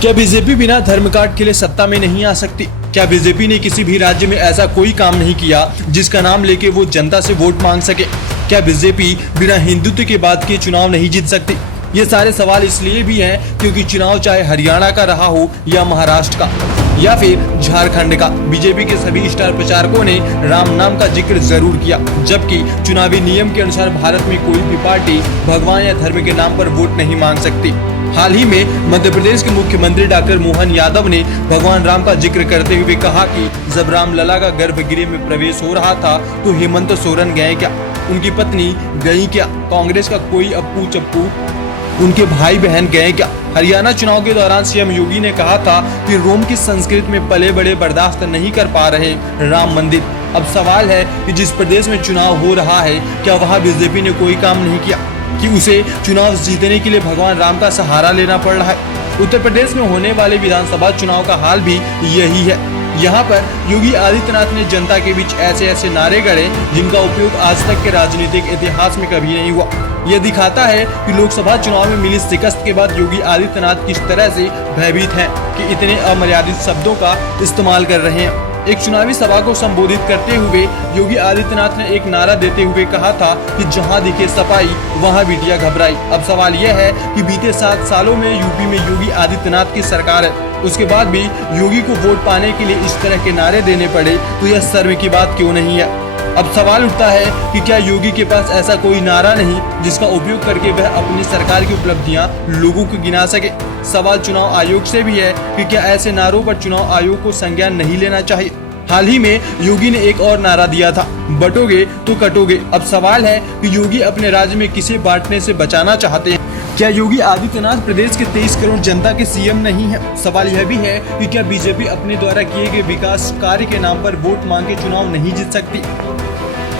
क्या बीजेपी बिना धर्म कार्ड के लिए सत्ता में नहीं आ सकती? क्या बीजेपी ने किसी भी राज्य में ऐसा कोई काम नहीं किया जिसका नाम लेके वो जनता से वोट मांग सके? क्या बीजेपी बिना हिंदुत्व के बाद के चुनाव नहीं जीत सकती? ये सारे सवाल इसलिए भी हैं क्योंकि चुनाव चाहे हरियाणा का रहा हो या महाराष्ट्र का या फिर झारखंड का, बीजेपी के सभी स्टार प्रचारकों ने राम नाम का जिक्र जरूर किया, जबकि चुनावी नियम के अनुसार भारत में कोई भी पार्टी भगवान या धर्म के नाम पर वोट नहीं मांग सकती। हाल ही में मध्य प्रदेश के मुख्यमंत्री डॉक्टर मोहन यादव ने भगवान राम का जिक्र करते हुए कहा कि जब रामलला का गर्भगृह में प्रवेश हो रहा था तो हेमंत सोरेन गए क्या, उनकी पत्नी गई क्या, कांग्रेस का कोई अप्पू चप्पू उनके भाई बहन गए क्या? हरियाणा चुनाव के दौरान सीएम योगी ने कहा था कि रोम की संस्कृति में पले बड़े बर्दाश्त नहीं कर पा रहे राम मंदिर। अब सवाल है कि जिस प्रदेश में चुनाव हो रहा है क्या वहां बीजेपी ने कोई काम नहीं किया कि उसे चुनाव जीतने के लिए भगवान राम का सहारा लेना पड़ रहा है? उत्तर प्रदेश में होने वाले विधानसभा चुनाव का हाल भी यही है। यहाँ पर योगी आदित्यनाथ ने जनता के बीच ऐसे नारे गढ़े जिनका उपयोग आज तक के राजनीतिक इतिहास में कभी नहीं हुआ। यह दिखाता है कि लोकसभा चुनाव में मिली शिकस्त के बाद योगी आदित्यनाथ किस तरह से भयभीत हैं कि इतने अमर्यादित शब्दों का इस्तेमाल कर रहे हैं। एक चुनावी सभा को संबोधित करते हुए योगी आदित्यनाथ ने एक नारा देते हुए कहा था कि जहां दिखे सफाई वहां बिटिया घबराई। अब सवाल यह है कि बीते 7 सालों में यूपी में योगी आदित्यनाथ की सरकार है, उसके बाद भी योगी को वोट पाने के लिए इस तरह के नारे देने पड़े तो यह शर्म की बात क्यों नहीं है? अब सवाल उठता है कि क्या योगी के पास ऐसा कोई नारा नहीं जिसका उपयोग करके वह अपनी सरकार की उपलब्धियां लोगों को गिना सके? सवाल चुनाव आयोग से भी है कि क्या ऐसे नारों पर चुनाव आयोग को संज्ञान नहीं लेना चाहिए? हाल ही में योगी ने एक और नारा दिया था, बटोगे तो कटोगे। अब सवाल है कि योगी अपने राज्य में किसे बांटने से बचाना चाहते हैं? क्या योगी आदित्यनाथ प्रदेश के 23 करोड़ जनता के सीएम नहीं है? सवाल यह भी है कि क्या बीजेपी अपने द्वारा किए गए विकास कार्य के नाम पर वोट मांग के चुनाव नहीं जीत सकती?